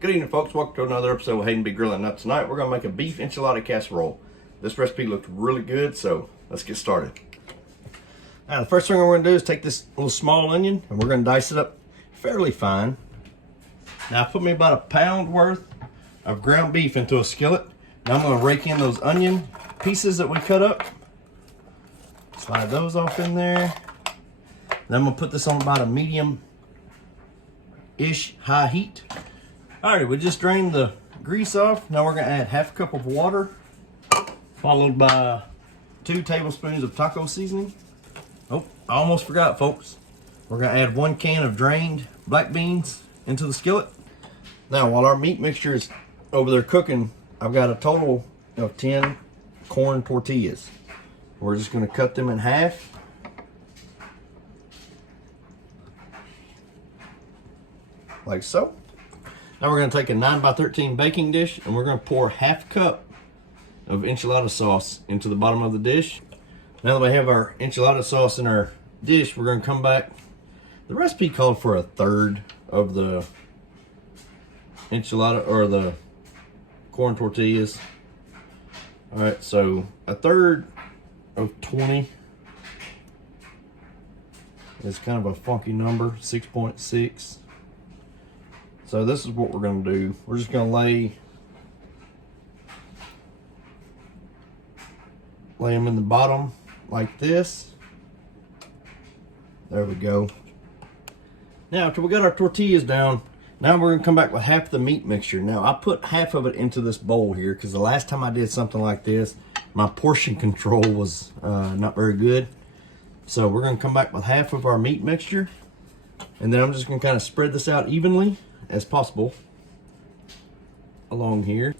Good evening, folks. Welcome to another episode of Hayden Be Grilling. Now tonight we're going to make a beef enchilada casserole. This recipe looked really good, so let's get started. Now the first thing we're going to do is take this little small onion and we're going to dice it up fairly fine. Now I put me about a pound worth of ground beef into a skillet. Now I'm going to rake in those onion pieces that we cut up. Slide those off in there. Then I'm going to put this on about a medium-ish high heat. Alright, we just drained the grease off. Now we're going to add half a cup of water, followed by 2 tablespoons of taco seasoning. Oh, I almost forgot, folks. We're going to add 1 can of drained black beans into the skillet. Now, while our meat mixture is over there cooking, I've got a total of 10 corn tortillas. We're just going to cut them in half. Like so. Now we're going to take a 9x13 baking dish and we're going to pour half cup of enchilada sauce into the bottom of the dish. Now that we have our enchilada sauce in our dish, we're going to come back. The recipe called for 1/3 of the enchilada or the corn tortillas. Alright, so 1/3 of 20 is kind of a funky number, 6.6. So this is what we're going to do. We're just going to lay them in the bottom like this. There we go. Now after we got our tortillas down, now we're going to come back with half the meat mixture. Now I put half of it into this bowl here because the last time I did something like this, my portion control was not very good. So we're going to come back with half of our meat mixture, and then I'm just going to kind of spread this out evenly as possible along here.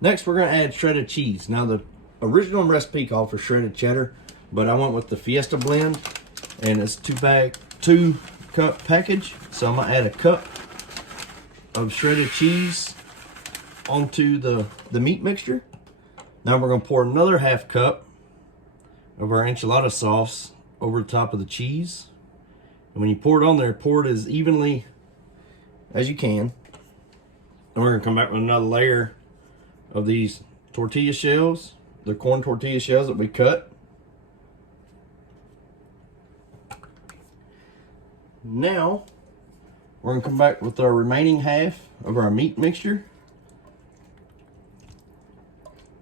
Next we're going to add shredded cheese. Now the original recipe called for shredded cheddar, but I went with the Fiesta blend, and it's 2 cup package. So I'm going to add a cup of shredded cheese onto the meat mixture. Now we're going to pour another half cup of our enchilada sauce over the top of the cheese. And when you pour it on there, pour it as evenly as you can. And we're going to come back with another layer of these tortilla shells, the corn tortilla shells that we cut. Now we're going to come back with our remaining half of our meat mixture.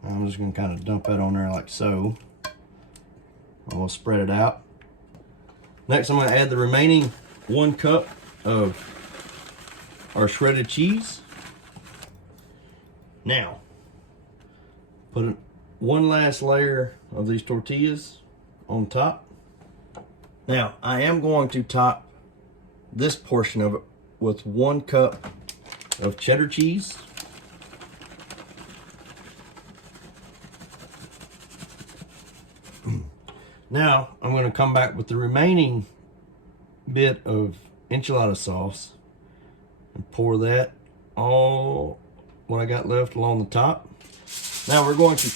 I'm just going to kind of dump that on there like so. And we'll spread it out. Next I'm going to add the remaining 1 cup of our shredded cheese. Now put one last layer of these tortillas on top. Now I am going to top this portion of it with 1 cup of cheddar cheese. Now I'm going to come back with the remaining bit of enchilada sauce and pour that all what I got left along the top. Now we're going to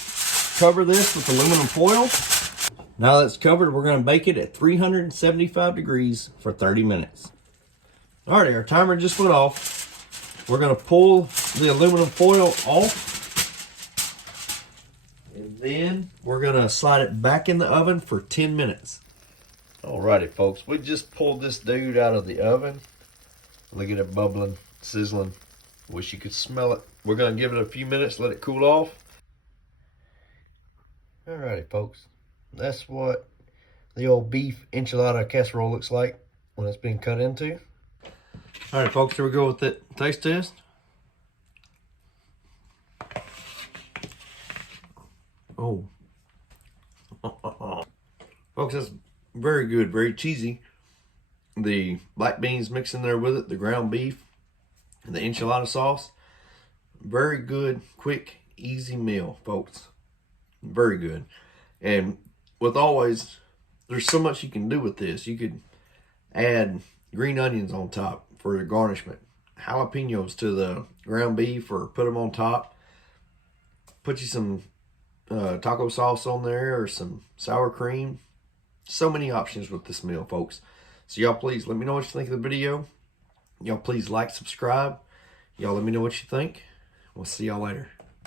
cover this with aluminum foil. Now that's covered, we're going to bake it at 375 degrees for 30 minutes. Alright, our timer just went off. We're going to pull the aluminum foil off. And then we're going to slide it back in the oven for 10 minutes. Alrighty, folks. We just pulled this dude out of the oven. Look at it bubbling, sizzling. Wish you could smell it. We're going to give it a few minutes, let it cool off. Alrighty, folks. That's what the old beef enchilada casserole looks like when it's been cut into. Alright, folks, here we go with the taste test. Oh. Folks, that's very good, very cheesy. The black beans mixed in there with it, the ground beef, and the enchilada sauce. Very good, quick, easy meal, folks. Very good. And with always, there's so much you can do with this. You could add green onions on top for your garnishment, jalapenos to the ground beef, or put them on top. Put you some taco sauce on there or some sour cream. So many options with this meal, folks. So y'all please let me know what you think of the video. Y'all please like, subscribe. Y'all let me know what you think. We'll see y'all later.